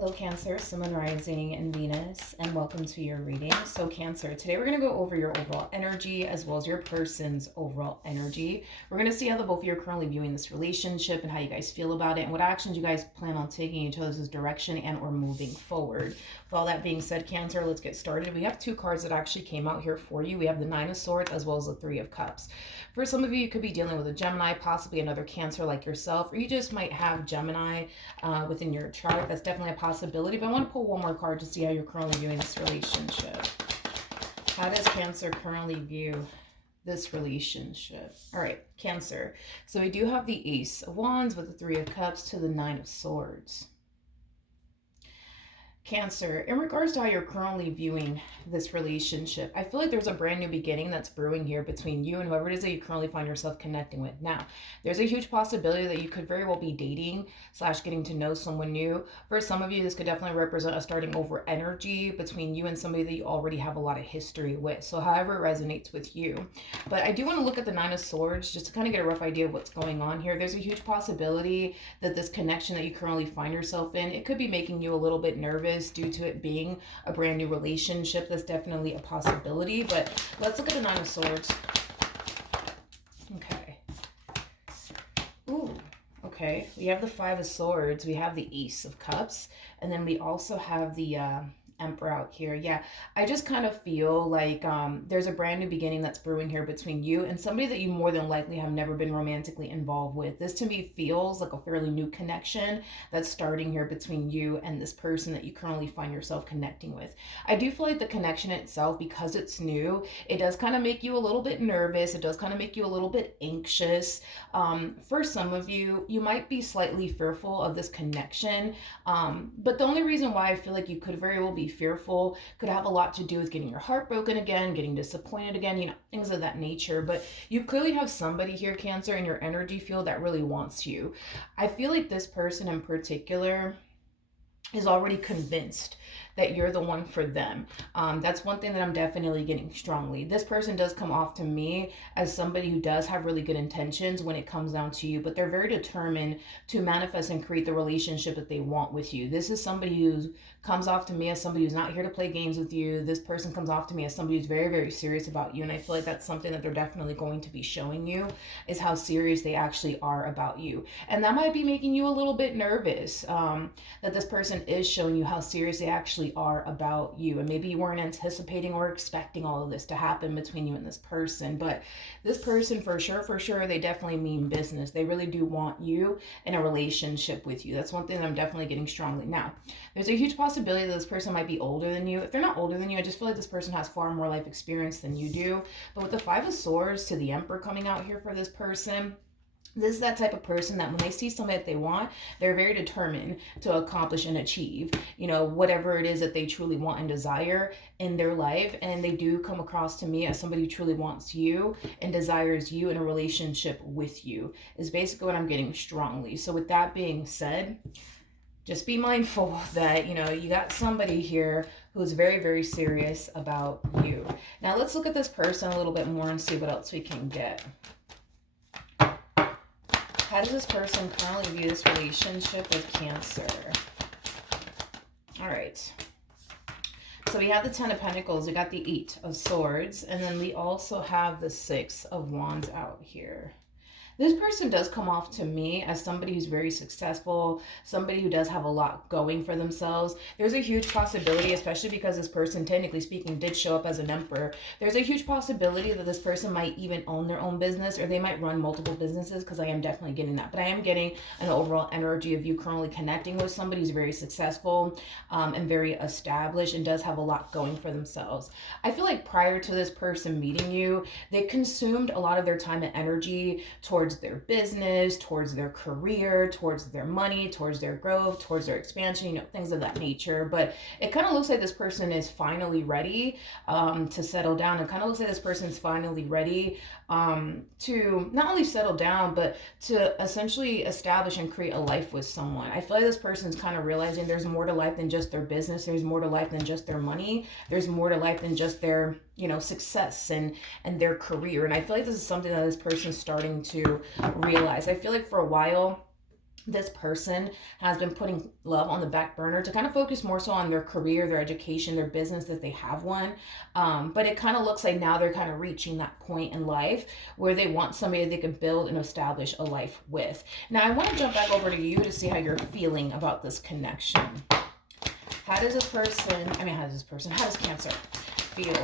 Hello Cancer, Sun, Rising, and Venus, and welcome to your reading. So Cancer, today we're going to go over your overall energy as well as your person's overall energy. We're going to see how the both of you are currently viewing this relationship and how you guys feel about it and what actions you guys plan on taking in each other's direction and or moving forward. With all that being said, Cancer, let's get started. We have two cards that actually came out here for you. We have the Nine of Swords as well as the Three of Cups. For some of you, you could be dealing with a Gemini, possibly another Cancer like yourself, or you just might have Gemini within your chart. That's definitely a possibility, but I want to pull one more card to see how you're currently viewing this relationship. How does Cancer currently view this relationship? All right, Cancer. So we do have the Ace of Wands with the Three of Cups to the Nine of Swords. Cancer, in regards to how you're currently viewing this relationship, I feel like there's a brand new beginning that's brewing here between you and whoever it is that you currently find yourself connecting with. Now, there's a huge possibility that you could very well be dating / getting to know someone new. For some of you, this could definitely represent a starting over energy between you and somebody that you already have a lot of history with. So however it resonates with you. But I do want to look at the Nine of Swords just to kind of get a rough idea of what's going on here. There's a huge possibility that this connection that you currently find yourself in, it could be making you a little bit nervous due to it being a brand new relationship. That's definitely a possibility, but let's look at the Nine of Swords. Okay. Ooh, okay. We have the Five of Swords, we have the Ace of Cups, and then we also have the Emperor out here. Yeah, I just kind of feel like there's a brand new beginning that's brewing here between you and somebody that you more than likely have never been romantically involved with. This to me feels like a fairly new connection that's starting here between you and this person that you currently find yourself connecting with. I do feel like the connection itself, because it's new, it does kind of make you a little bit nervous. It does kind of make you a little bit anxious. For some of you, you might be slightly fearful of this connection. But the only reason why I feel like you could very well be fearful could have a lot to do with getting your heart broken again, getting disappointed again, things of that nature. But you clearly have somebody here, Cancer, in your energy field that really wants you. I feel like this person in particular is already convinced that you're the one for them. That's one thing that I'm definitely getting strongly. This person does come off to me as somebody who does have really good intentions when it comes down to you, but they're very determined to manifest and create the relationship that they want with you. This is somebody who comes off to me as somebody who's not here to play games with you. This person comes off to me as somebody who's very, very serious about you, and I feel like that's something that they're definitely going to be showing you, is how serious they actually are about you. And that might be making you a little bit nervous, that this person is showing you how serious they actually are about you, and maybe you weren't anticipating or expecting all of this to happen between you and this person. But this person, for sure, they definitely mean business. They really do want you in a relationship with you. That's one thing that I'm definitely getting strongly. Now, there's a huge possibility that this person might be older than you. If they're not older than you, I just feel like this person has far more life experience than you do. But with the Five of Swords to the Emperor coming out here for this person, this is that type of person that when they see something that they want, they're very determined to accomplish and achieve, whatever it is that they truly want and desire in their life. And they do come across to me as somebody who truly wants you and desires you in a relationship with you, is basically what I'm getting strongly. So with that being said, just be mindful that, you got somebody here who's very, very serious about you. Now let's look at this person a little bit more and see what else we can get. How does this person currently view this relationship with Cancer? All right. So we have the Ten of Pentacles, we got the Eight of Swords, and then we also have the Six of Wands out here. This person does come off to me as somebody who's very successful, somebody who does have a lot going for themselves. There's a huge possibility, especially because this person, technically speaking, did show up as an emperor. There's a huge possibility that this person might even own their own business, or they might run multiple businesses, because I am definitely getting that. But I am getting an overall energy of you currently connecting with somebody who's very successful and very established and does have a lot going for themselves. I feel like prior to this person meeting you, they consumed a lot of their time and energy towards their business, towards their career, towards their money, towards their growth, towards their expansion, things of that nature. But it kind of looks like this person is finally ready to settle down. It kind of looks like this person is finally ready to not only settle down, but to essentially establish and create a life with someone. I feel like this person's kind of realizing there's more to life than just their business. There's more to life than just their money. There's more to life than just their success and their career. And I feel like this is something that this person's starting to realize. I feel like for a while, this person has been putting love on the back burner to kind of focus more so on their career, their education, their business that they have one. But it kind of looks like now they're kind of reaching that point in life where they want somebody they can build and establish a life with. Now, I want to jump back over to you to see how you're feeling about this connection. How does how does Cancer feel?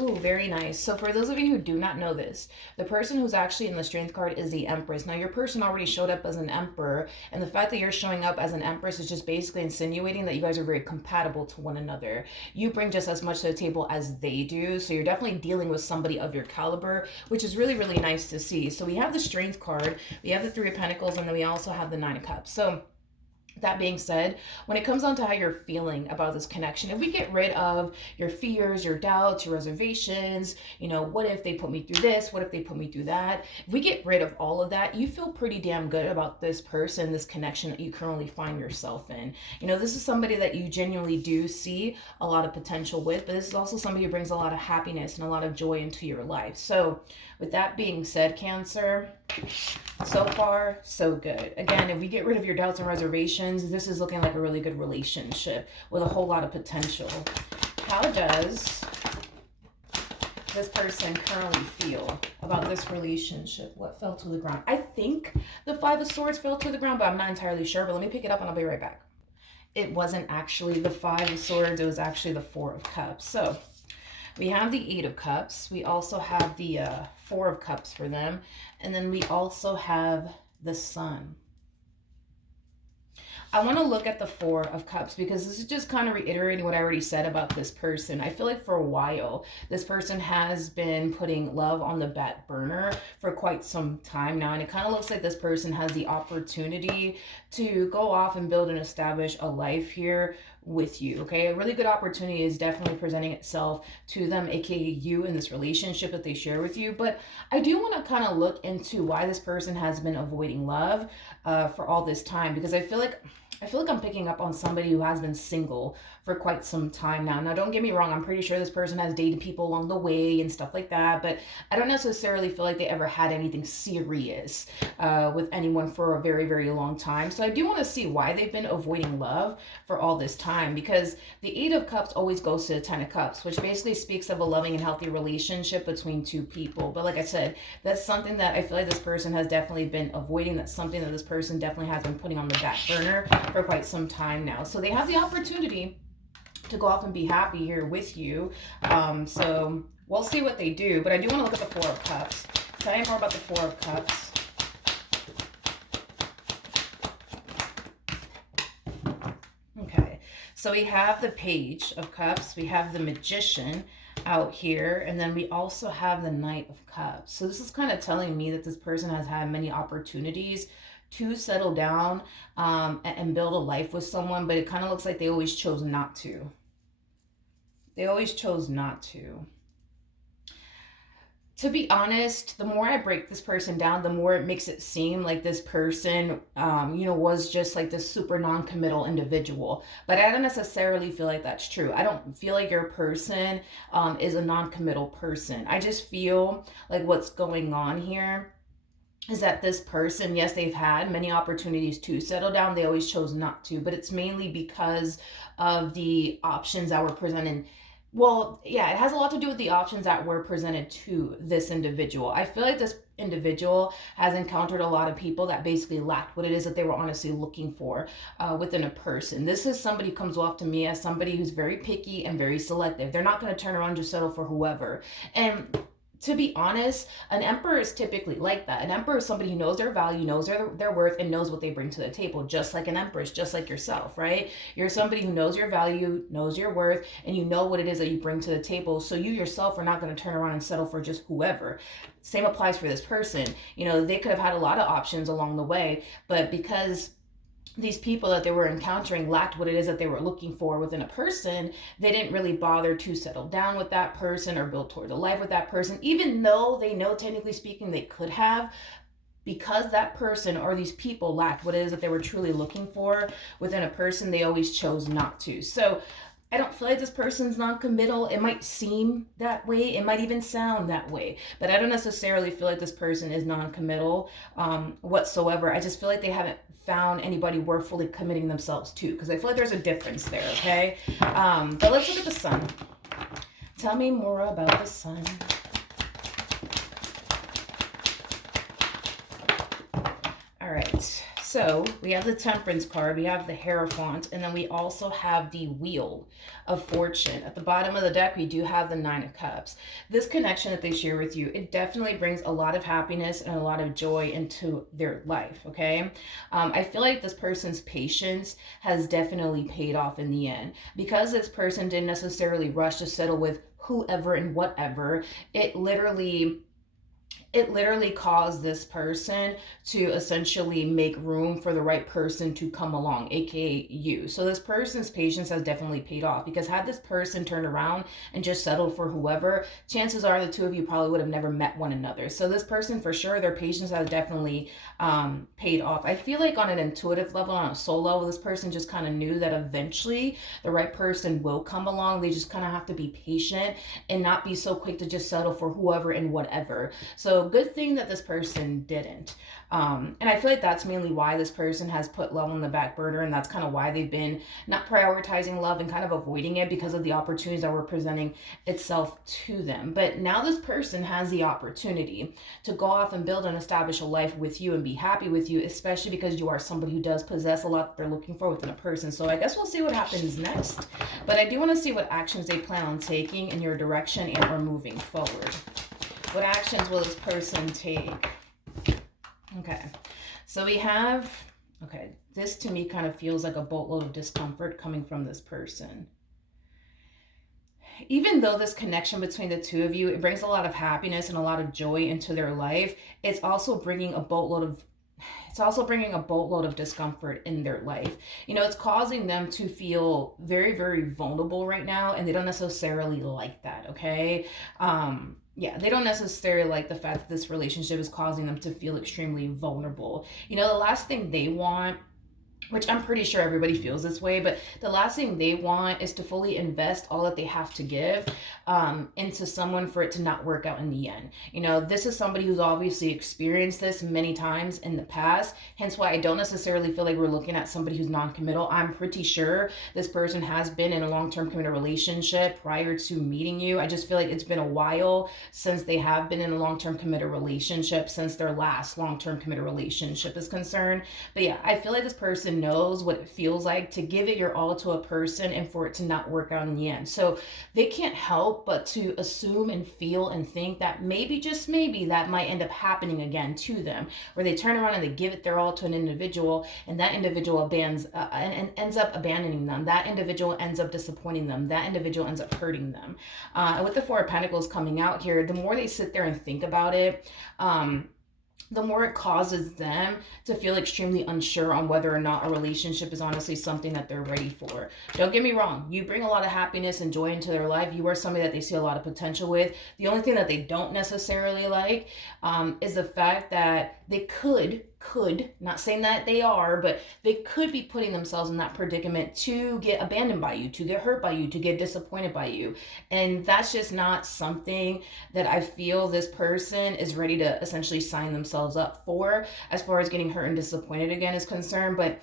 Ooh, very nice. So for those of you who do not know this, the person who's actually in the Strength card is the Empress. Now, your person already showed up as an Emperor, and the fact that you're showing up as an Empress is just basically insinuating that you guys are very compatible to one another. You bring just as much to the table as they do, so you're definitely dealing with somebody of your caliber, which is really, really nice to see. So we have the Strength card, we have the Three of Pentacles, and then we also have the Nine of Cups. So that being said, when it comes down to how you're feeling about this connection, if we get rid of your fears, your doubts, your reservations, what if they put me through this? What if they put me through that? If we get rid of all of that, you feel pretty damn good about this person, this connection that you currently find yourself in. This is somebody that you genuinely do see a lot of potential with, but this is also somebody who brings a lot of happiness and a lot of joy into your life. So with that being said, Cancer, so far, so good. Again, if we get rid of your doubts and reservations, this is looking like a really good relationship with a whole lot of potential. How does this person currently feel about this relationship? What fell to the ground? I think the Five of Swords fell to the ground, but I'm not entirely sure. But let me pick it up and I'll be right back. It wasn't actually the Five of Swords. It was actually the Four of Cups. So we have the Eight of Cups. We also have the Four of Cups for them. And then we also have the Sun. I want to look at the Four of Cups because this is just kind of reiterating what I already said about this person. I feel like for a while, this person has been putting love on the back burner for quite some time now. And it kind of looks like this person has the opportunity to go off and build and establish a life here with you. Okay, a really good opportunity is definitely presenting itself to them, aka you, in this relationship that they share with you. But I do want to kind of look into why this person has been avoiding love for all this time, because I feel like I'm picking up on somebody who has been single for quite some time now. Now, don't get me wrong. I'm pretty sure this person has dated people along the way and stuff like that, but I don't necessarily feel like they ever had anything serious with anyone for a very, very long time. So I do want to see why they've been avoiding love for all this time, because the Eight of Cups always goes to the Ten of Cups, which basically speaks of a loving and healthy relationship between two people. But like I said, that's something that I feel like this person has definitely been avoiding. That's something that this person definitely has been putting on the back burner for quite some time now. So they have the opportunity to go off and be happy here with you. So we'll see what they do. But I do want to look at the Four of Cups. Tell me more about the Four of Cups. Okay, so we have the Page of Cups. We have the Magician out here. And then we also have the Knight of Cups. So this is kind of telling me that this person has had many opportunities to settle down and build a life with someone, but it kind of looks like they always chose not to. They always chose not to. To be honest, the more I break this person down, the more it makes it seem like this person, was just like this super non-committal individual. But I don't necessarily feel like that's true. I don't feel like your person is a non-committal person. I just feel like what's going on here is that this person, yes, they've had many opportunities to settle down. They always chose not to, but it's mainly because of the options that were presented. Well, yeah, it has a lot to do with the options that were presented to this individual. I feel like this individual has encountered a lot of people that basically lacked what it is that they were honestly looking for within a person. This is somebody who comes off to me as somebody who's very picky and very selective. They're not going to turn around and just settle for whoever. And to be honest, an emperor is typically like that. An emperor is somebody who knows their value, knows their worth, and knows what they bring to the table, just like an empress, just like yourself, right? You're somebody who knows your value, knows your worth, and you know what it is that you bring to the table. So you yourself are not going to turn around and settle for just whoever. Same applies for this person. They could have had a lot of options along the way, but because these people that they were encountering lacked what it is that they were looking for within a person, they didn't really bother to settle down with that person or build towards a life with that person, even though they know, technically speaking, they could have, because that person or these people lacked what it is that they were truly looking for within a person. They always chose not to. So I don't feel like this person's non-committal. It might seem that way. It might even sound that way. But I don't necessarily feel like this person is non-committal whatsoever. I just feel like they haven't found anybody worth fully committing themselves to. Because I feel like there's a difference there, okay? But let's look at the sun. Tell me more about the sun. All right. So we have the Temperance card, we have the Hierophant, and then we also have the Wheel of Fortune. At the bottom of the deck, we do have the Nine of Cups. This connection that they share with you, it definitely brings a lot of happiness and a lot of joy into their life, okay? I feel like this person's patience has definitely paid off in the end. Because this person didn't necessarily rush to settle with whoever and whatever, it literally caused this person to essentially make room for the right person to come along, aka you. So this person's patience has definitely paid off, because had this person turned around and just settled for whoever, chances are the two of you probably would have never met one another. So this person, for sure, their patience has definitely paid off. I feel like on an intuitive level, on a soul level, this person just kind of knew that eventually the right person will come along. They just kind of have to be patient and not be so quick to just settle for whoever and whatever. So good thing that this person didn't. And I feel like that's mainly why this person has put love on the back burner, and that's kind of why they've been not prioritizing love and kind of avoiding it because of the opportunities that were presenting itself to them. But now this person has the opportunity to go off and build and establish a life with you and be happy with you, especially because you are somebody who does possess a lot that they're looking for within a person. So I guess we'll see what happens next. But I do want to see what actions they plan on taking in your direction and or moving forward. What actions will this person take? Okay, so we have, okay, this to me kind of feels like a boatload of discomfort coming from this person. Even though this connection between the two of you, it brings a lot of happiness and a lot of joy into their life, it's also bringing a boatload of discomfort in their life. You know, it's causing them to feel very, very vulnerable right now, and they don't necessarily like that, okay? Yeah, they don't necessarily like the fact that this relationship is causing them to feel extremely vulnerable. You know, the last thing they want, which I'm pretty sure everybody feels this way, but the last thing they want is to fully invest all that they have to give into someone for it to not work out in the end. You know, this is somebody who's obviously experienced this many times in the past, hence why I don't necessarily feel like we're looking at somebody who's non-committal. I'm pretty sure this person has been in a long-term committed relationship prior to meeting you. I just feel like it's been a while since they have been in a long-term committed relationship, since their last long-term committed relationship is concerned. But yeah, I feel like this person knows what it feels like to give it your all to a person and for it to not work out in the end. So they can't help but to assume and feel and think that maybe, just maybe, that might end up happening again to them, where they turn around and they give it their all to an individual, and that individual ends up abandoning them. That individual ends up disappointing them. That individual ends up hurting them. And with the Four of Pentacles coming out here, the more they sit there and think about it, the more it causes them to feel extremely unsure on whether or not a relationship is honestly something that they're ready for. Don't get me wrong. You bring a lot of happiness and joy into their life. You are somebody that they see a lot of potential with. The only thing that they don't necessarily like is the fact that they could, not saying that they are, but they could be putting themselves in that predicament to get abandoned by you, to get hurt by you, to get disappointed by you. And that's just not something that I feel this person is ready to essentially sign themselves up for, as far as getting hurt and disappointed again is concerned. But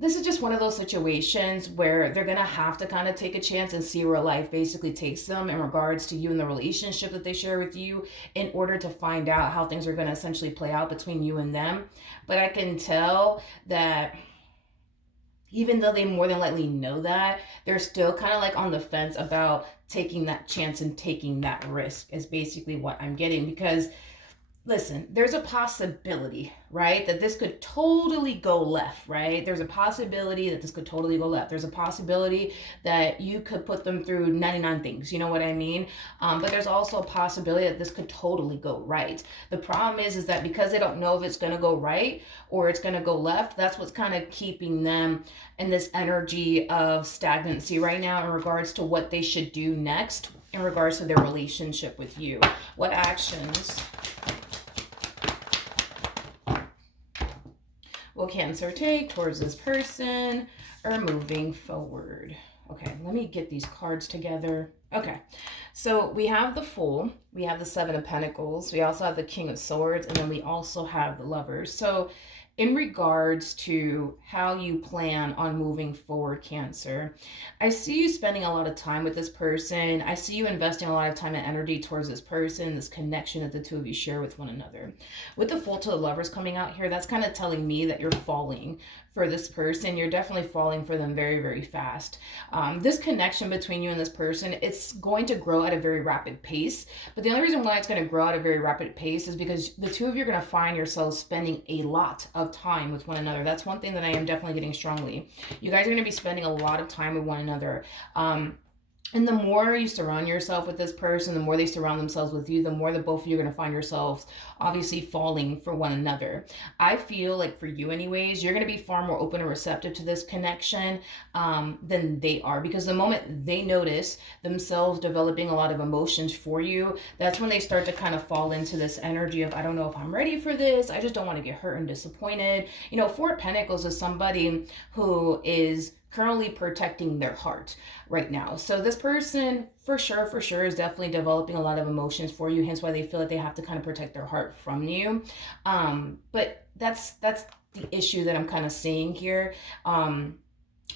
this is just one of those situations where they're going to have to kind of take a chance and see where life basically takes them in regards to you and the relationship that they share with you, in order to find out how things are going to essentially play out between you and them. But I can tell that even though they more than likely know that, they're still kind of like on the fence about taking that chance and taking that risk, is basically what I'm getting. Because listen, there's a possibility, right, that this could totally go left, right? There's a possibility that this could totally go left. There's a possibility that you could put them through 99 things, you know what I mean? But there's also a possibility that this could totally go right. The problem is that because they don't know if it's going to go right or it's going to go left, that's what's kind of keeping them in this energy of stagnancy right now in regards to what they should do next in regards to their relationship with you. What actions will Cancer take towards this person or moving forward? Okay, let me get these cards together. Okay, so we have the Fool, we have the Seven of Pentacles, we also have the King of Swords, and then we also have the Lovers. So in regards to how you plan on moving forward, Cancer, I see you spending a lot of time with this person. I see you investing a lot of time and energy towards this person, this connection that the two of you share with one another. With the Fool to the Lovers coming out here, that's kind of telling me that you're falling for this person. You're definitely falling for them very, very fast. This connection between you and this person, it's going to grow at a very rapid pace. But the only reason why it's going to grow at a very rapid pace is because the two of you are going to find yourselves spending a lot of time with one another. That's one thing that I am definitely getting strongly. You guys are going to be spending a lot of time with one another. And the more you surround yourself with this person, the more they surround themselves with you, the more that both of you are going to find yourselves obviously falling for one another. I feel like for you anyways, you're going to be far more open and receptive to this connection than they are. Because the moment they notice themselves developing a lot of emotions for you, that's when they start to kind of fall into this energy of, I don't know if I'm ready for this. I just don't want to get hurt and disappointed. You know, Four of Pentacles is somebody who is currently protecting their heart right now. So this person for sure is definitely developing a lot of emotions for you, hence why they feel like they have to kind of protect their heart from you. But that's the issue that I'm kind of seeing here.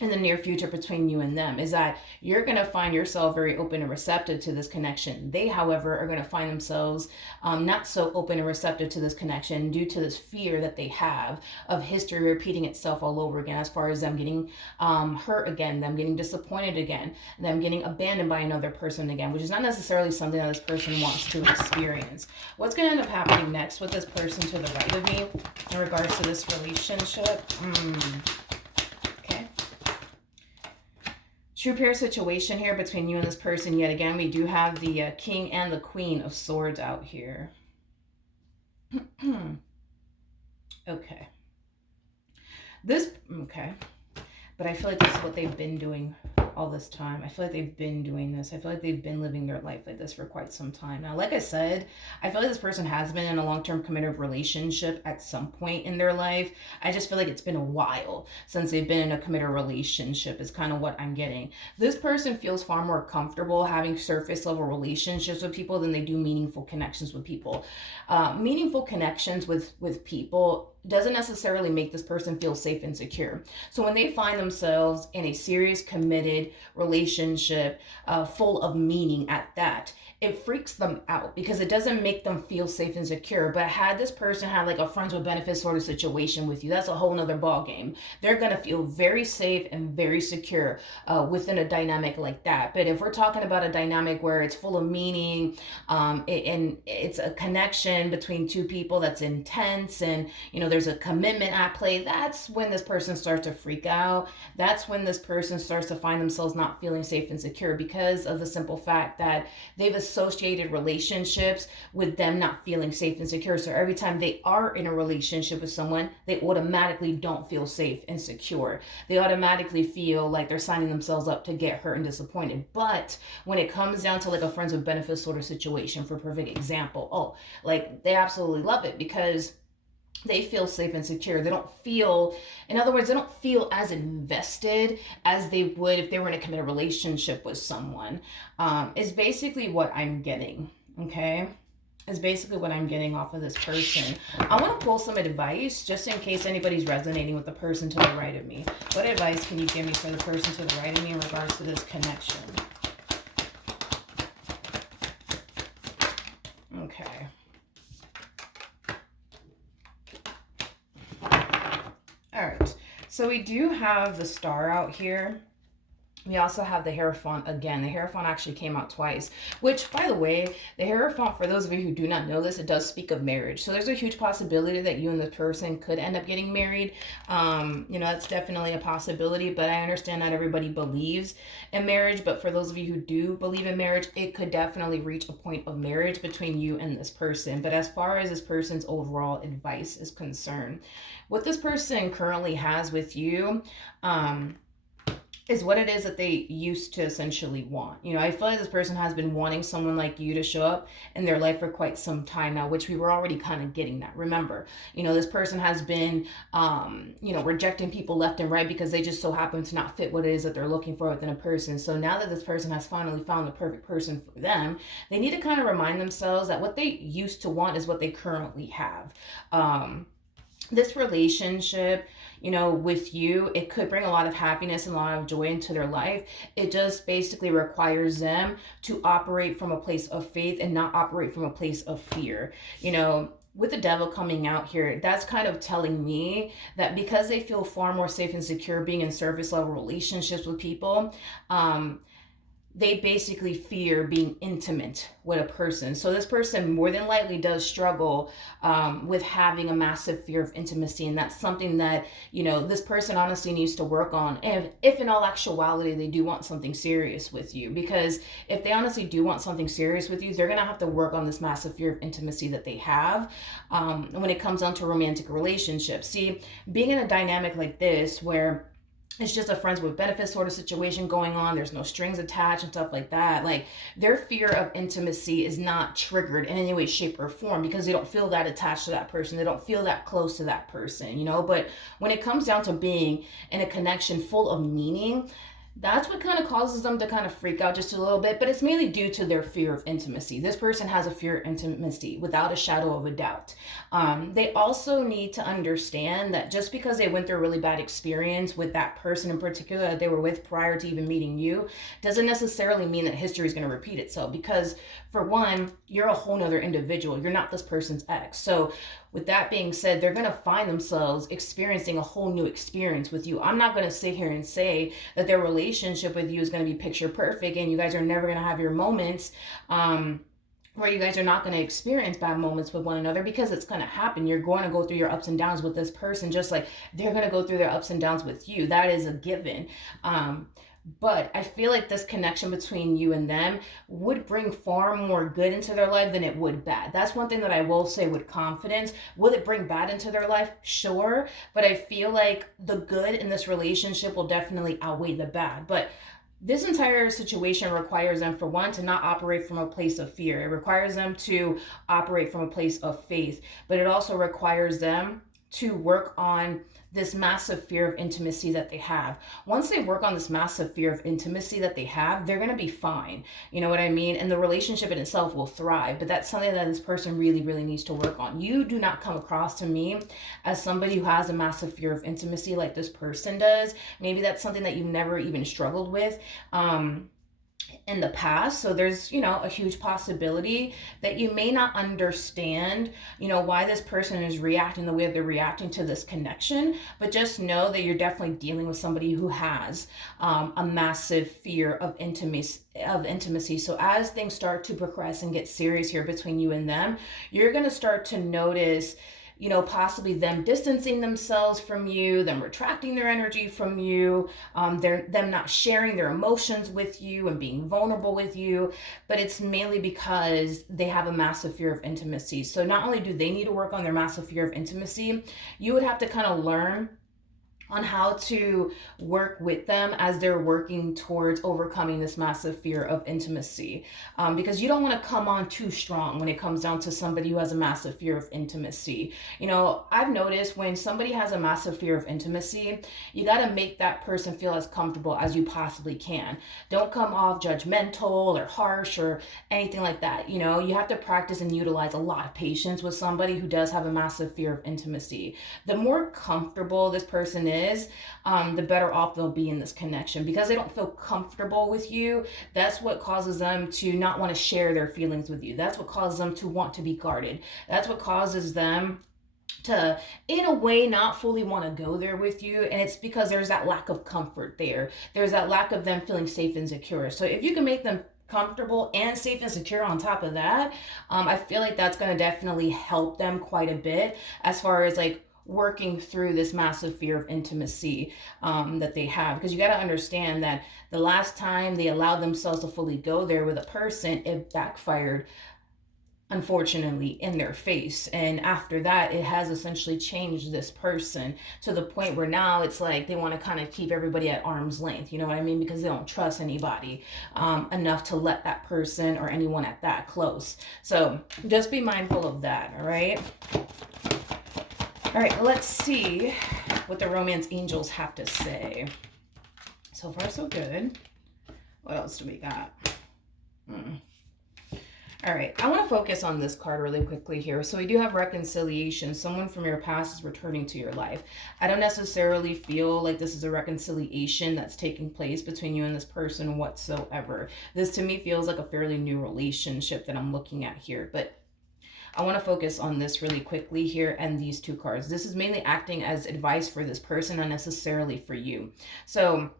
In the near future between you and them is that you're going to find yourself very open and receptive to this connection. They, however, are going to find themselves not so open and receptive to this connection due to this fear that they have of history repeating itself all over again, as far as them getting hurt again, them getting disappointed again, them getting abandoned by another person again, which is not necessarily something that this person wants to experience. What's going to end up happening next with this person to the right of me in regards to this relationship? True pair situation here between you and this person. Yet again, we do have the King and the Queen of Swords out here. Okay. Okay. But I feel like this is what they've been doing all this time. I feel like they've been doing this. I feel like they've been living their life like this for quite some time now. Like I said, I feel like this person has been in a long-term committed relationship at some point in their life. I just feel like it's been a while since they've been in a committed relationship is kind of what I'm getting. This person feels far more comfortable having surface level relationships with people than they do meaningful connections with people. Meaningful connections with people doesn't necessarily make this person feel safe and secure. So when they find themselves in a serious, committed relationship, full of meaning at that, it freaks them out because it doesn't make them feel safe and secure. But had this person had like a friends with benefits sort of situation with you, that's a whole nother ball game. They're going to feel very safe and very secure within a dynamic like that. But if we're talking about a dynamic where it's full of meaning and it's a connection between two people that's intense and, you know, there's a commitment at play, that's when this person starts to freak out. That's when this person starts to find themselves not feeling safe and secure because of the simple fact that they've associated relationships with them not feeling safe and secure. So every time they are in a relationship with someone, they automatically don't feel safe and secure. They automatically feel like they're signing themselves up to get hurt and disappointed. But when it comes down to like a friends with benefits sort of situation, for perfect example, like they absolutely love it because they feel safe and secure. They don't feel, in other words, they don't feel as invested as they would if they were in a committed relationship with someone. Is basically what I'm getting, okay? Is basically what I'm getting off of this person. I want to pull some advice just in case anybody's resonating with the person to the right of me. What advice can you give me for the person to the right of me in regards to this connection? Okay. All right, so we do have the Star out here. We also have the Hierophant again. The Hierophant actually came out twice, which, by the way, the Hierophant, for those of you who do not know this, it does speak of marriage. So there's a huge possibility that you and this person could end up getting married. You know, that's definitely a possibility, but I understand not everybody believes in marriage. But for those of you who do believe in marriage, it could definitely reach a point of marriage between you and this person. But as far as this person's overall advice is concerned, what this person currently has with you, is what it is that they used to essentially want. You know, I feel like this person has been wanting someone like you to show up in their life for quite some time now, which we were already kind of getting that. Remember, you know, this person has been, rejecting people left and right because they just so happen to not fit what it is that they're looking for within a person. So now that this person has finally found the perfect person for them, they need to kind of remind themselves that what they used to want is what they currently have. This relationship, with you, it could bring a lot of happiness and a lot of joy into their life. It just basically requires them to operate from a place of faith and not operate from a place of fear. With the devil coming out here, that's kind of telling me that because they feel far more safe and secure being in surface level relationships with people, they basically fear being intimate with a person. So this person more than likely does struggle with having a massive fear of intimacy. And that's something that, this person honestly needs to work on. And if in all actuality, they do want something serious with you, because if they honestly do want something serious with you, they're going to have to work on this massive fear of intimacy that they have when it comes down to romantic relationships. See, being in a dynamic like this where it's just a friends with benefits sort of situation going on, there's no strings attached and stuff like that, like their fear of intimacy is not triggered in any way, shape, or form, because they don't feel that attached to that person, they don't feel that close to that person. But when it comes down to being in a connection full of meaning, that's what kind of causes them to kind of freak out just a little bit, but it's mainly due to their fear of intimacy. This person has a fear of intimacy without a shadow of a doubt. They also need to understand that just because they went through a really bad experience with that person in particular that they were with prior to even meeting you doesn't necessarily mean that history is going to repeat itself, because for one, you're a whole nother individual. You're not this person's ex. So with that being said, they're going to find themselves experiencing a whole new experience with you. I'm not going to sit here and say that their relationship with you is going to be picture perfect and you guys are never going to have your moments where you guys are not going to experience bad moments with one another, because it's going to happen. You're going to go through your ups and downs with this person, just like they're going to go through their ups and downs with you. That is a given. But I feel like this connection between you and them would bring far more good into their life than it would bad. That's one thing that I will say with confidence. Will it bring bad into their life? Sure. But I feel like the good in this relationship will definitely outweigh the bad. But this entire situation requires them, for one, to not operate from a place of fear. It requires them to operate from a place of faith. But it also requires them to work on this massive fear of intimacy that they have. Once they work on this massive fear of intimacy that they have, they're going to be fine. You know what I mean? And the relationship in itself will thrive. But that's something that this person really, really needs to work on. You do not come across to me as somebody who has a massive fear of intimacy like this person does. Maybe that's something that you've never even struggled with in the past. So there's, a huge possibility that you may not understand, why this person is reacting the way they're reacting to this connection. But just know that you're definitely dealing with somebody who has a massive fear of intimacy. So as things start to progress and get serious here between you and them, you're going to start to notice possibly them distancing themselves from you, them retracting their energy from you, them not sharing their emotions with you and being vulnerable with you. But it's mainly because they have a massive fear of intimacy. So not only do they need to work on their massive fear of intimacy, you would have to kind of learn on how to work with them as they're working towards overcoming this massive fear of intimacy. Because you don't want to come on too strong when it comes down to somebody who has a massive fear of intimacy. I've noticed when somebody has a massive fear of intimacy, you got to make that person feel as comfortable as you possibly can. Don't come off judgmental or harsh or anything like that. You have to practice and utilize a lot of patience with somebody who does have a massive fear of intimacy. The more comfortable this person is, the better off they'll be in this connection. Because they don't feel comfortable with you, that's what causes them to not want to share their feelings with you. That's what causes them to want to be guarded. That's what causes them to, in a way, not fully want to go there with you. And it's because there's that lack of comfort there. There's that lack of them feeling safe and secure. So if you can make them comfortable and safe and secure on top of that, I feel like that's going to definitely help them quite a bit as far as like working through this massive fear of intimacy that they have. Because you got to understand that the last time they allowed themselves to fully go there with a person, it backfired unfortunately, in their face. And after that, it has essentially changed this person to the point where now it's like they want to kind of keep everybody at arm's length, you know what I mean? Because they don't trust anybody enough to let that person or anyone at that close. So just be mindful of that, all right? All right, let's see what the romance angels have to say. So far, so good. What else do we got? All right, I want to focus on this card really quickly here. So we do have reconciliation. Someone from your past is returning to your life. I don't necessarily feel like this is a reconciliation that's taking place between you and this person whatsoever. This to me feels like a fairly new relationship that I'm looking at here. But I want to focus on this really quickly here and these two cards. This is mainly acting as advice for this person, not necessarily for you. So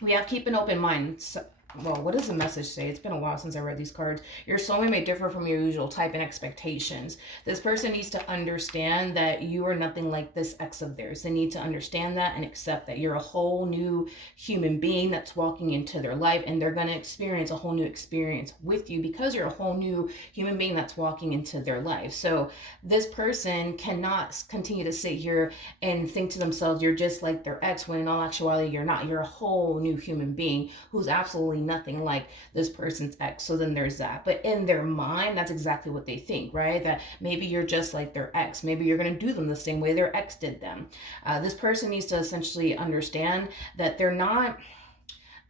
we have keep an open mind. So, well, what does the message say? It's been a while since I read these cards. Your soulmate may differ from your usual type and expectations. This person needs to understand that you are nothing like this ex of theirs. They need to understand that and accept that you're a whole new human being that's walking into their life, and they're going to experience a whole new experience with you because you're a whole new human being that's walking into their life. So this person cannot continue to sit here and think to themselves, you're just like their ex, when in all actuality, you're not. You're a whole new human being who's absolutely nothing like this person's ex. So then there's that. But in their mind, that's exactly what they think, right? That maybe you're just like their ex. Maybe you're going to do them the same way their ex did them. This person needs to essentially understand that they're not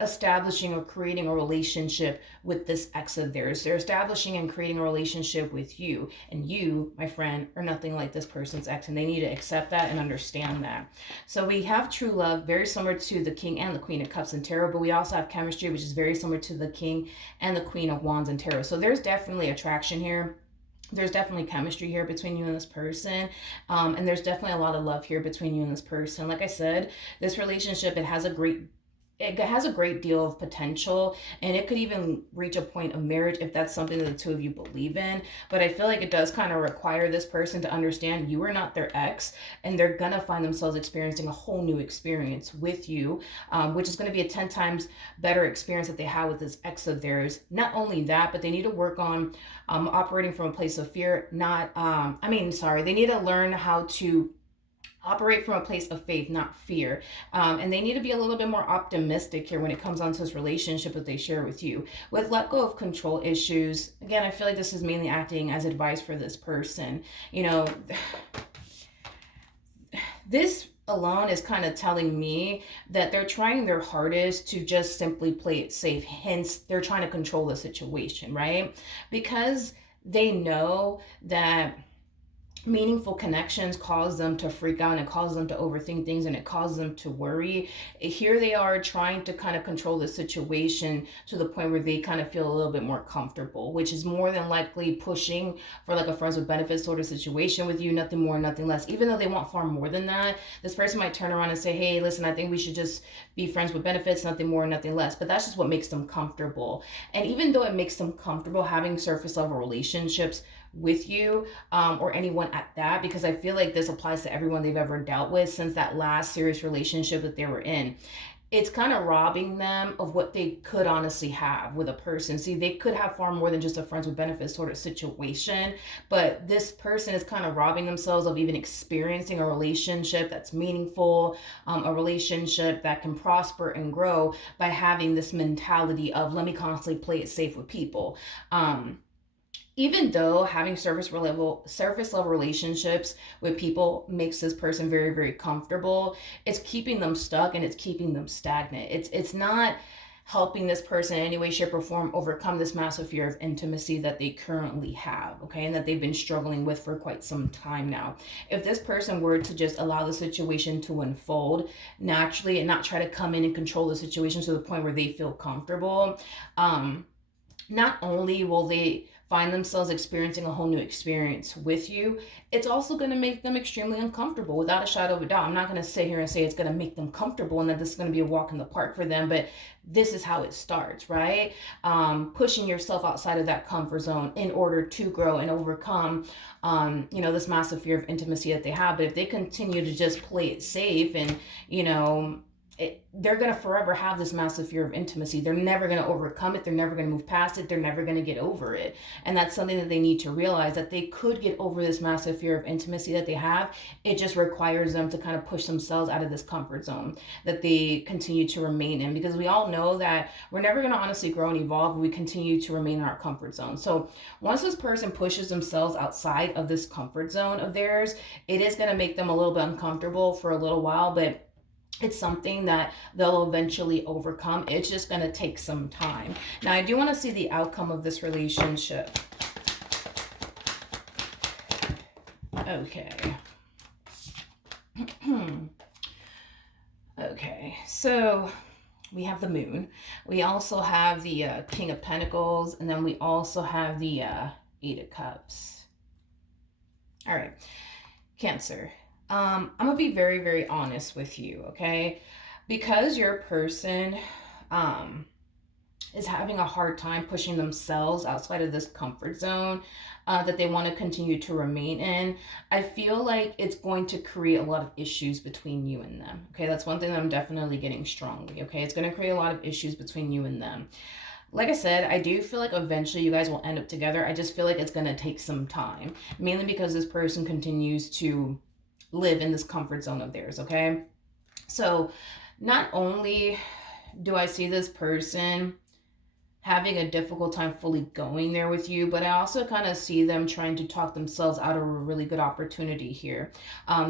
establishing or creating a relationship with this ex of theirs. They're establishing and creating a relationship with you. And you, my friend, are nothing like this person's ex. And they need to accept that and understand that. So we have true love, very similar to the King and the Queen of Cups in tarot. But we also have chemistry, which is very similar to the King and the Queen of Wands in tarot. So there's definitely attraction here. There's definitely chemistry here between you and this person. And there's definitely a lot of love here between you and this person. Like I said, this relationship, it has a great deal of potential, and it could even reach a point of marriage if that's something that the two of you believe in. But I feel like it does kind of require this person to understand you are not their ex, and they're gonna find themselves experiencing a whole new experience with you, which is going to be a 10 times better experience that they had with this ex of theirs. Not only that, but they need to work on operating from a place of fear. They need to learn how to operate from a place of faith, not fear. And they need to be a little bit more optimistic here when it comes onto this relationship that they share with you. With let go of control issues, again, I feel like this is mainly acting as advice for this person. You know, this alone is kind of telling me that they're trying their hardest to just simply play it safe. Hence, they're trying to control the situation, right? Because they know that meaningful connections cause them to freak out, and it causes them to overthink things, and it causes them to worry. Here they are trying to kind of control the situation to the point where they kind of feel a little bit more comfortable, which is more than likely pushing for like a friends with benefits sort of situation with you, nothing more, nothing less. Even though they want far more than that, this person might turn around and say, hey, listen, I think we should just be friends with benefits, nothing more, nothing less. But that's just what makes them comfortable. And even though it makes them comfortable having surface level relationships with you, or anyone at that, because I feel like this applies to everyone they've ever dealt with since that last serious relationship that they were in. It's kind of robbing them of what they could honestly have with a person. See, they could have far more than just a friends with benefits sort of situation, but this person is kind of robbing themselves of even experiencing a relationship that's meaningful, a relationship that can prosper and grow by having this mentality of let me constantly play it safe with people. Even though having surface level relationships with people makes this person very, very comfortable, it's keeping them stuck and it's keeping them stagnant. It's not helping this person in any way, shape, or form overcome this massive fear of intimacy that they currently have, okay, and that they've been struggling with for quite some time now. If this person were to just allow the situation to unfold naturally and not try to come in and control the situation to the point where they feel comfortable, not only will they find themselves experiencing a whole new experience with you, it's also going to make them extremely uncomfortable, without a shadow of a doubt. I'm not going to sit here and say it's going to make them comfortable and that this is going to be a walk in the park for them, but this is how it starts, right? Pushing yourself outside of that comfort zone in order to grow and overcome, this massive fear of intimacy that they have. But if they continue to just play it safe and, they're going to forever have this massive fear of intimacy. They're never going to overcome it. They're never going to move past it. They're never going to get over it. And that's something that they need to realize, that they could get over this massive fear of intimacy that they have. It just requires them to kind of push themselves out of this comfort zone that they continue to remain in, because we all know that we're never going to honestly grow and evolve if we continue to remain in our comfort zone. So once this person pushes themselves outside of this comfort zone of theirs, it is going to make them a little bit uncomfortable for a little while, but it's something that they'll eventually overcome. It's just going to take some time. Now, I do want to see the outcome of this relationship. Okay. Okay, so we have the Moon. We also have the King of Pentacles, and then we also have the Eight of Cups. All right, Cancer. I'm gonna be very, very honest with you, okay? Because your person is having a hard time pushing themselves outside of this comfort zone that they want to continue to remain in, I feel like it's going to create a lot of issues between you and them, okay? That's one thing that I'm definitely getting strongly, okay? It's going to create a lot of issues between you and them. Like I said, I do feel like eventually you guys will end up together. I just feel like it's going to take some time, mainly because this person continues to live in this comfort zone of theirs, okay? So not only do I see this person having a difficult time fully going there with you, but I also kind of see them trying to talk themselves out of a really good opportunity here.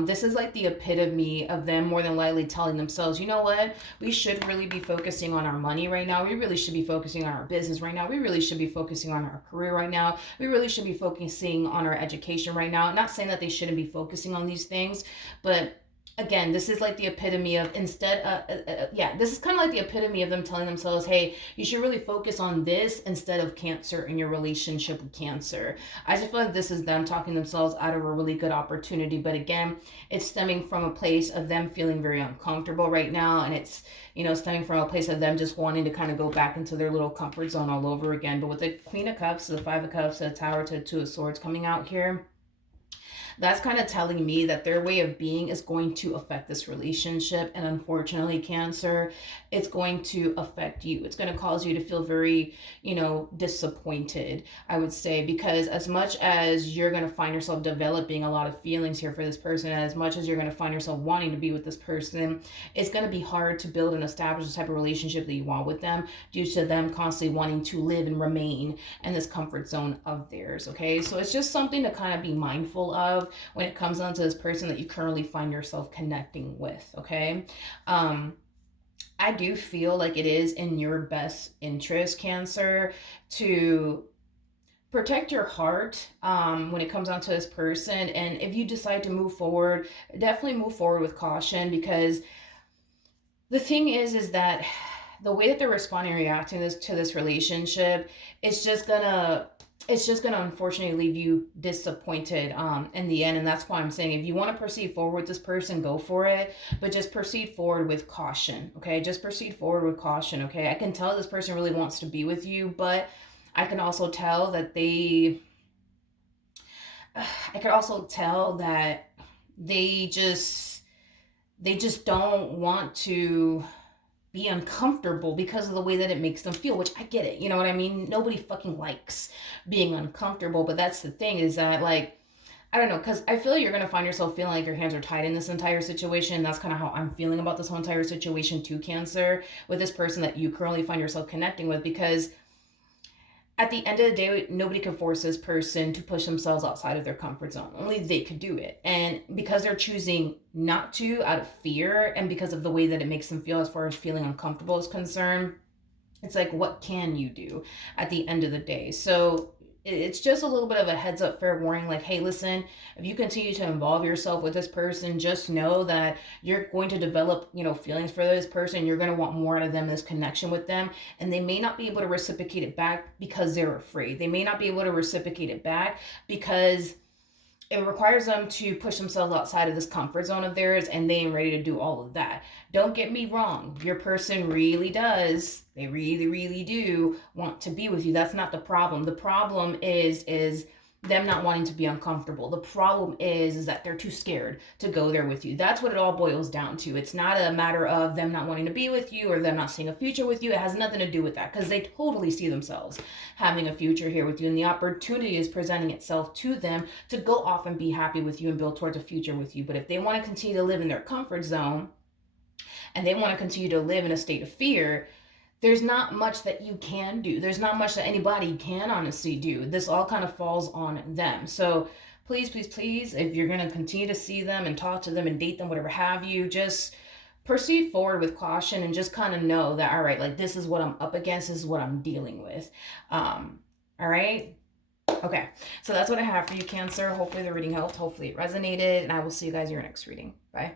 This is like the epitome of them more than likely telling themselves, you know what, we should really be focusing on our money right now. We really should be focusing on our business right now. We really should be focusing on our career right now. We really should be focusing on our education right now. I'm not saying that they shouldn't be focusing on these things, but again, this is like the epitome of this is kind of like the epitome of them telling themselves, hey, you should really focus on this instead of Cancer in your relationship with Cancer. I just feel like this is them talking themselves out of a really good opportunity. But again, it's stemming from a place of them feeling very uncomfortable right now. And it's, stemming from a place of them just wanting to kind of go back into their little comfort zone all over again. But with the Queen of Cups, the Five of Cups, the Tower, to the Two of Swords coming out here, that's kind of telling me that their way of being is going to affect this relationship. And unfortunately, Cancer, it's going to affect you. It's going to cause you to feel very, disappointed, I would say, because as much as you're going to find yourself developing a lot of feelings here for this person, as much as you're going to find yourself wanting to be with this person, it's going to be hard to build and establish the type of relationship that you want with them due to them constantly wanting to live and remain in this comfort zone of theirs, okay? So it's just something to kind of be mindful of when it comes down to this person that you currently find yourself connecting with, okay? I do feel like it is in your best interest, Cancer, to protect your heart when it comes down to this person. And if you decide to move forward, definitely move forward with caution, because the thing is that the way that they're responding and reacting to this relationship, it's just gonna unfortunately leave you disappointed in the end. And that's why I'm saying, if you want to proceed forward with this person, go for it, but just proceed forward with caution, okay? Just proceed forward with caution, okay? I can tell this person really wants to be with you, but I can also tell that they just don't want to be uncomfortable because of the way that it makes them feel, which I get it. You know what I mean? Nobody fucking likes being uncomfortable, but that's the thing, is that, like, I don't know, because I feel like you're going to find yourself feeling like your hands are tied in this entire situation. That's kind of how I'm feeling about this whole entire situation too, Cancer, with this person that you currently find yourself connecting with, because at the end of the day, nobody can force this person to push themselves outside of their comfort zone. Only they could do it. And because they're choosing not to out of fear, and because of the way that it makes them feel as far as feeling uncomfortable is concerned, it's like, what can you do at the end of the day? So it's just a little bit of a heads up, fair warning, like, hey, listen, if you continue to involve yourself with this person, just know that you're going to develop, feelings for this person. You're going to want more out of them, this connection with them, and they may not be able to reciprocate it back because they're afraid. They may not be able to reciprocate it back because it requires them to push themselves outside of this comfort zone of theirs, and they ain't ready to do all of that. Don't get me wrong. Your person really does. They really, really do want to be with you. That's not the problem. The problem is them not wanting to be uncomfortable. The problem is that they're too scared to go there with you. That's what it all boils down to. It's not a matter of them not wanting to be with you or them not seeing a future with you. It has nothing to do with that, because they totally see themselves having a future here with you, and the opportunity is presenting itself to them to go off and be happy with you and build towards a future with you. But if they want to continue to live in their comfort zone and they want to continue to live in a state of fear, there's not much that you can do. There's not much that anybody can honestly do. This all kind of falls on them. So please, please, please, if you're going to continue to see them and talk to them and date them, whatever have you, just proceed forward with caution and just kind of know that, all right, like this is what I'm up against, this is what I'm dealing with. All right. Okay. So that's what I have for you, Cancer. Hopefully the reading helped. Hopefully it resonated. And I will see you guys in your next reading. Bye.